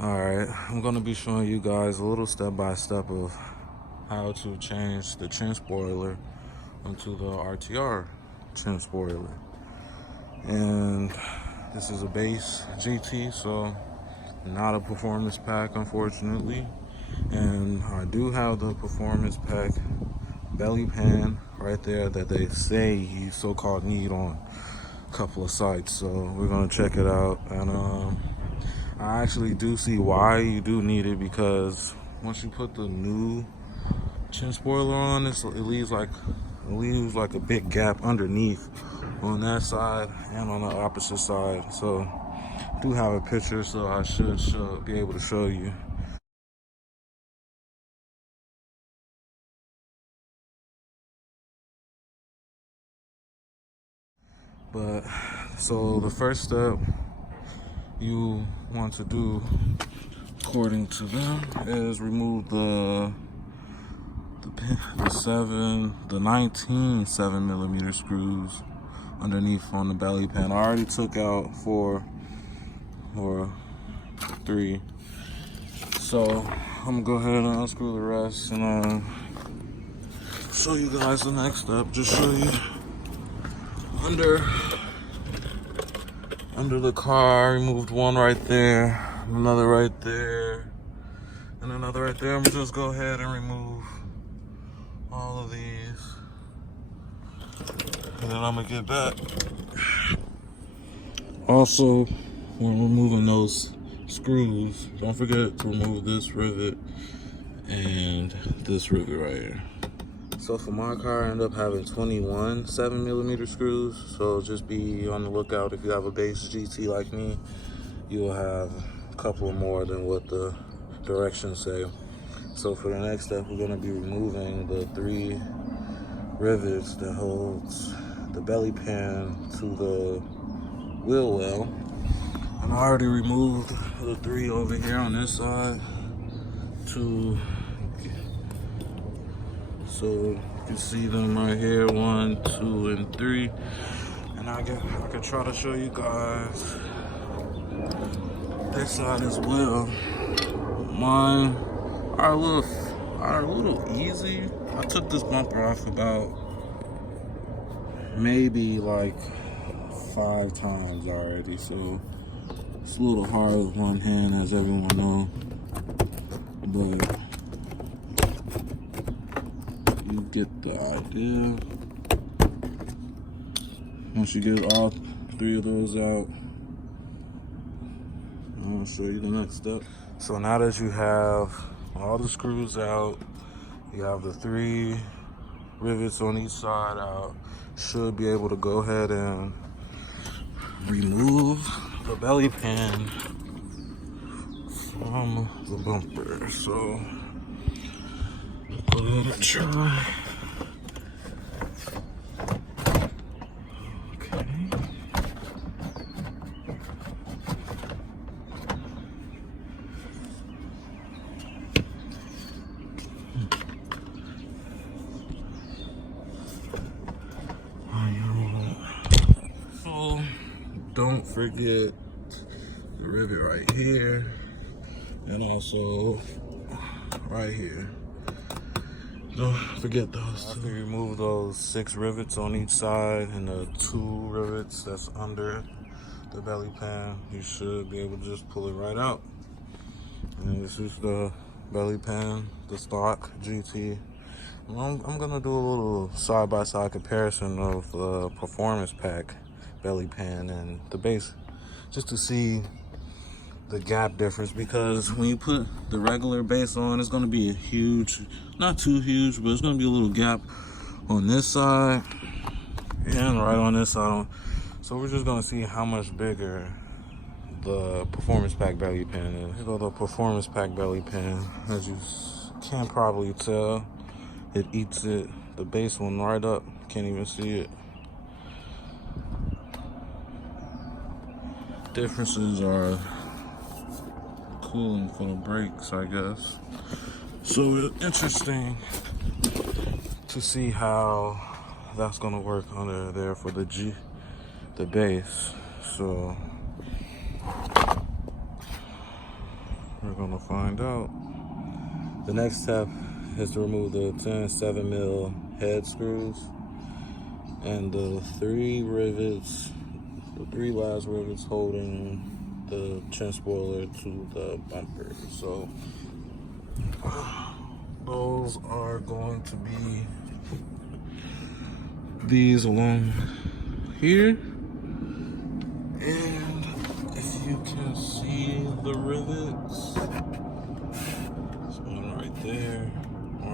Alright, I'm gonna be showing you guys a little step-by-step of how to change the trim spoiler onto the RTR trim spoiler. And this is a base GT, so not a performance pack, unfortunately. And I do have the performance pack belly pan right there that they say you so-called need on a couple of sites. So we're gonna check it out, and I actually do see why you do need it, because once you put the new chin spoiler on, it leaves like a big gap underneath on that side and on the opposite side. So I do have a picture, so I should be able to show you. But so the first step you want to do, according to them, is remove the 19 7mm screws underneath on the belly pan. I already took out 4 or 3, so I'm gonna go ahead and unscrew the rest and show you guys the next step. Just show you under the car. I removed one right there, another right there, and another right there. I'm gonna just go ahead and remove all of these, and then I'm gonna get back. Also, when removing those screws, don't forget to remove this rivet and this rivet right here. So for my car, I end up having 21 7mm screws, so just be on the lookout. If you have a base GT like me, you'll have a couple more than what the directions say. So for the next step, we're gonna be removing the 3 rivets that holds the belly pan to the wheel well. And I already removed the 3 over here on this side, so you can see them right here, 1, 2, and 3. And I can try to show you guys this side as well. Mine are a little easy. I took this bumper off about maybe like 5 times already, so it's a little hard with one hand, as everyone knows. But you get the idea. Once you get all 3 of those out, I'll show you the next step. So now that you have all the screws out, you have the 3 rivets on each side out, should be able to go ahead and remove the belly pan from the bumper. So go ahead and try. Okay. So don't forget the rivet right here, and also right here. Don't forget those. After you remove those 6 rivets on each side and the 2 rivets that's under the belly pan, you should be able to just pull it right out. And this is the belly pan, the stock GT. I'm gonna do a little side-by-side comparison of the performance pack belly pan and the base, just to see the gap difference, because when you put the regular base on, it's going to be a huge, not too huge, but it's going to be a little gap on this side and right on this side. So we're just going to see how much bigger the performance pack belly pan is. Here go the performance pack belly pan. As you can probably tell, it eats the base one right up. Can't even see it. Differences are cooling for the brakes, I guess. So it's interesting to see how that's gonna work under there for the base. So We're gonna find out. The next step is to remove the 10 7mm head screws and the 3 rivets, the 3 last rivets holding the chin spoiler to the bumper. So those are going to be these along here, and if you can see the rivets, there's one right there, and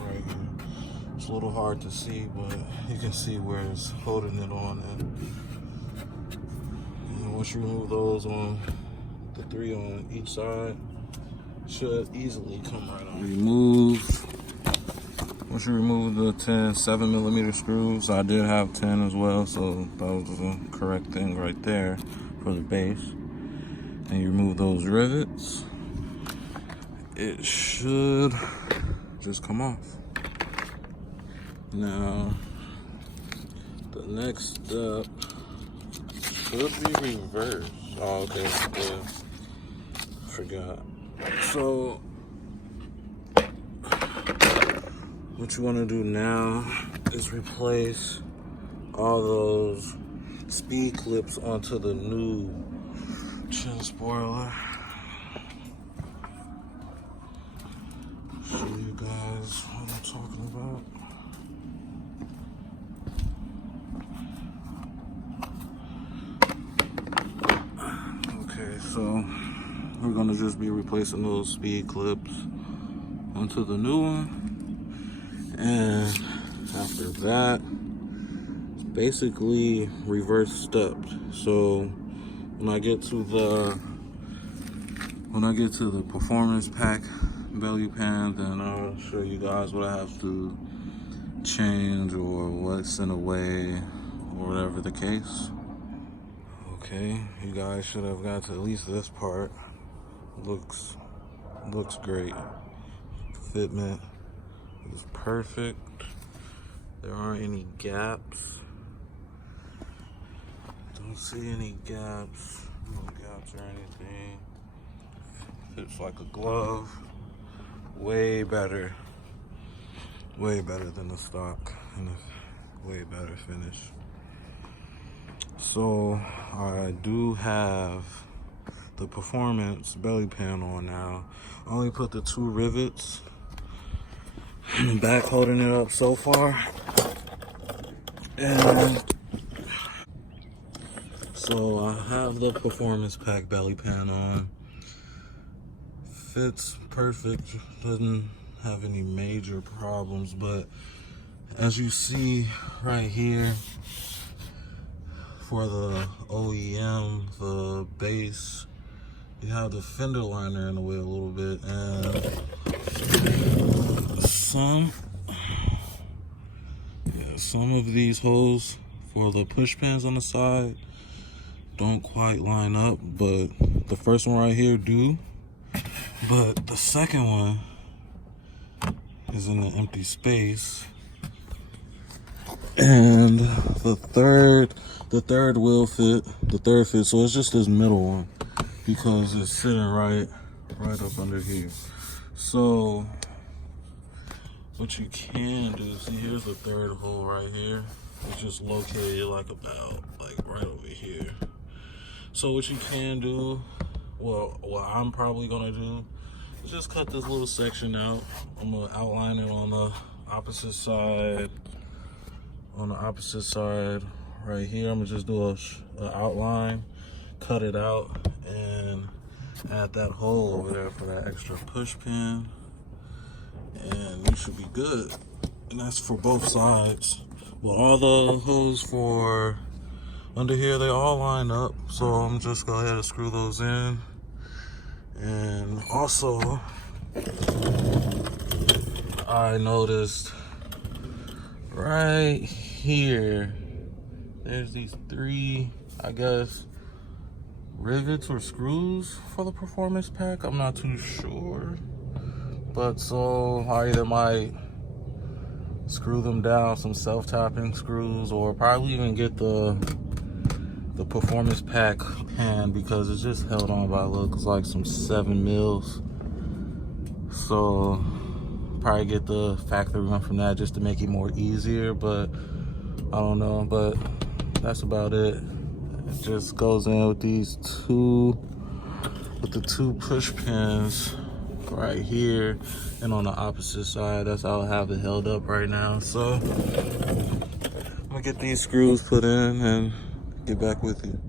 right here. It's a little hard to see, but you can see where it's holding it on. And once you remove those on the 3 on each side, should easily come right on. Once you remove the 10 7mm screws, I did have 10 as well, so that was the correct thing right there for the base. And you remove those rivets, it should just come off. Now, the next step should be reversed. Oh, okay, yeah, forgot. So, what you want to do now is replace all those speed clips onto the new chin spoiler. Show you guys what I'm talking about. Okay, so we're gonna just be replacing those speed clips onto the new one. And after that, it's basically reverse stepped. So when I get to the performance pack belly pan, then I'll show you guys what I have to change or what's in the way or whatever the case. Okay, you guys should have got to at least this part. Looks great. Fitment is perfect. There aren't any gaps. Don't see any gaps. No gaps or anything. Fits like a glove. Way better than the stock, and a way better finish. So I do have the performance belly pan on now. I only put the 2 rivets in the back holding it up so far, and so I have the performance pack belly pan on. Fits perfect, doesn't have any major problems, but as you see right here, for the OEM, the base, you have the fender liner in the way a little bit, and some of these holes for the push pins on the side don't quite line up, but the first one right here do. But the second one is in the empty space, and the third will fit. The third fits, so it's just this middle one because it's sitting right up under here. So what you can do, see, here's the third hole right here. It's just located like about right over here. So what you can do, well, what I'm probably gonna do is just cut this little section out. I'm gonna outline it on the opposite side. On the opposite side right here, I'm gonna just do an outline, cut it out, and add that hole over there for that extra push pin, and you should be good. And that's for both sides. Well, all the holes for under here, they all line up, so I'm just go ahead and screw those in. And also, I noticed right here, there's these 3, I guess, rivets or screws for the performance pack. I'm not too sure, but so I either might screw them down, some self-tapping screws, or probably even get the the performance pack pan because it's just held on by, looks like some 7 mils. So probably get the factory one from that just to make it more easier, but I don't know. But that's about it. It just goes in with these the two push pins right here, and on the opposite side, that's how I have it held up right now. So I'm gonna get these screws put in and get back with you.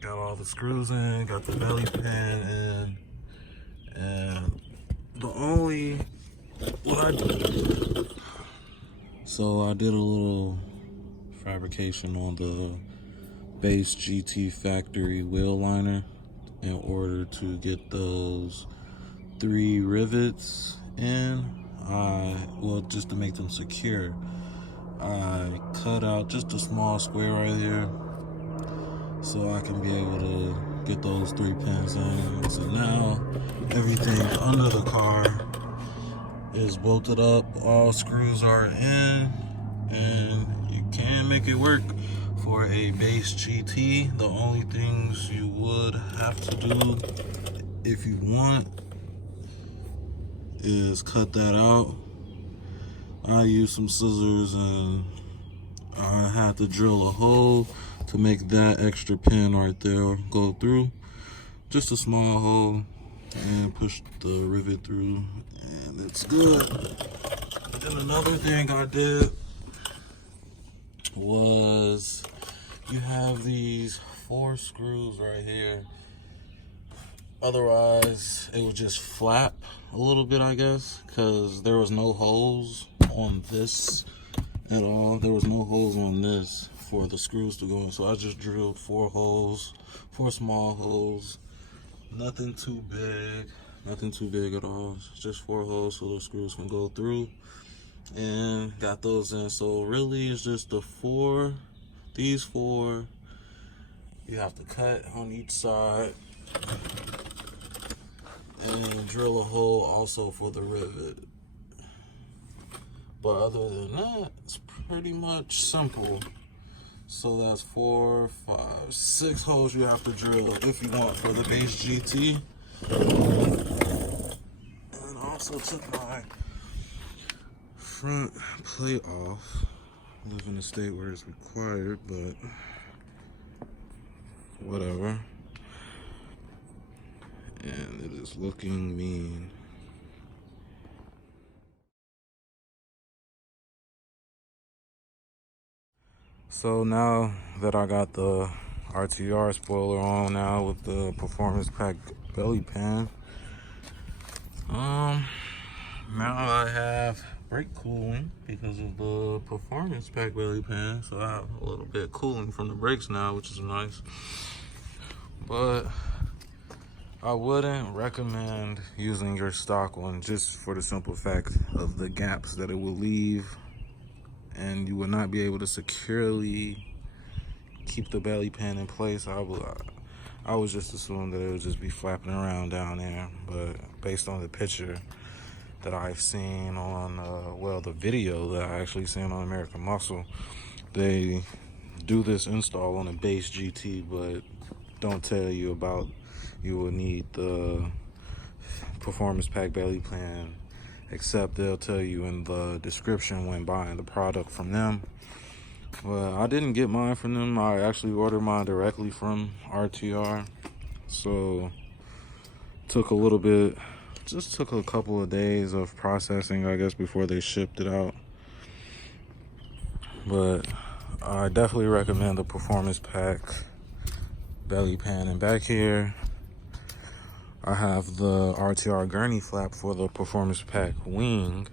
Got all the screws in, got the belly pan in, and the only, what I did, so I did a little fabrication on the base GT factory wheel liner in order to get those 3 rivets in. Well, just to make them secure, I cut out just a small square right here so I can be able to get those 3 pins in. So now everything under the car is bolted up, all screws are in, and you can make it work for a base GT. The only things you would have to do if you want is cut that out. I used some scissors and I had to drill a hole to make that extra pin right there go through. Just a small hole, and push the rivet through, and it's good. And another thing I did was, you have these 4 screws right here. Otherwise, it would just flap a little bit, I guess, because there was no holes on this at all. There was no holes on this for the screws to go in. So I just drilled 4 holes, 4 small holes. Nothing too big at all. Just 4 holes so the screws can go through, and got those in. So really, it's just these 4. You have to cut on each side and drill a hole also for the rivet. But other than that, it's pretty much simple. So that's 4, 5, 6 holes you have to drill if you want for the base GT. And I also took my front plate off. I live in a state where it's required, but whatever. And it is looking mean. So now that I got the RTR spoiler on now with the performance pack belly pan, now I have brake cooling because of the performance pack belly pan. So I have a little bit of cooling from the brakes now, which is nice. But I wouldn't recommend using your stock one, just for the simple fact of the gaps that it will leave, and you will not be able to securely keep the belly pan in place. I would just assume that it would just be flapping around down there, but based on the picture that I've seen on, well, the video that I actually seen on American Muscle, they do this install on a base GT, but don't tell you about you will need the performance pack belly pan, except they'll tell you in the description when buying the product from them. Well, I didn't get mine from them. I actually ordered mine directly from RTR. So took a couple of days of processing, I guess, before they shipped it out. But I definitely recommend the performance pack belly pan. And back here, I have the RTR gurney flap for the performance pack wing,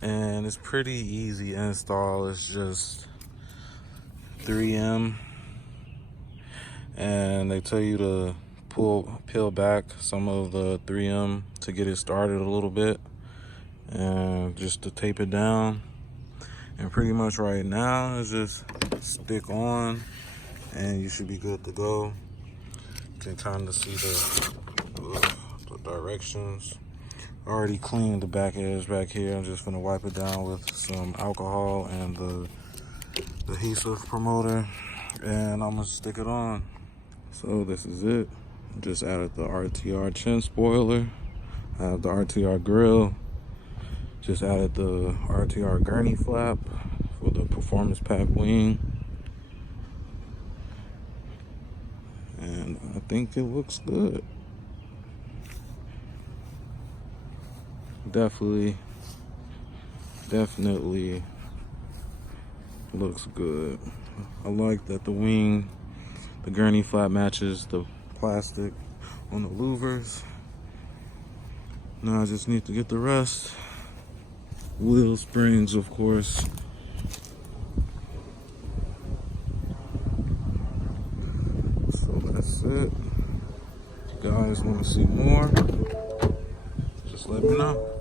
and it's pretty easy install. It's just 3M, and they tell you to peel back some of the 3M to get it started a little bit, and just to tape it down. And pretty much right now is just stick on and you should be good to go. You can kind of see the directions. Already cleaned the back edge back here. I'm just gonna wipe it down with some alcohol and the adhesive promoter, and I'm gonna stick it on. So this is it. Just added the RTR chin spoiler. I have the RTR grill. Just added the RTR gurney flap for the performance pack wing. And I think it looks good. Definitely looks good. I like that the wing, the gurney flap matches the plastic on the louvers. Now I just need to get the rest. Wheel springs, of course. So that's it. If you guys want to see more, just let me know.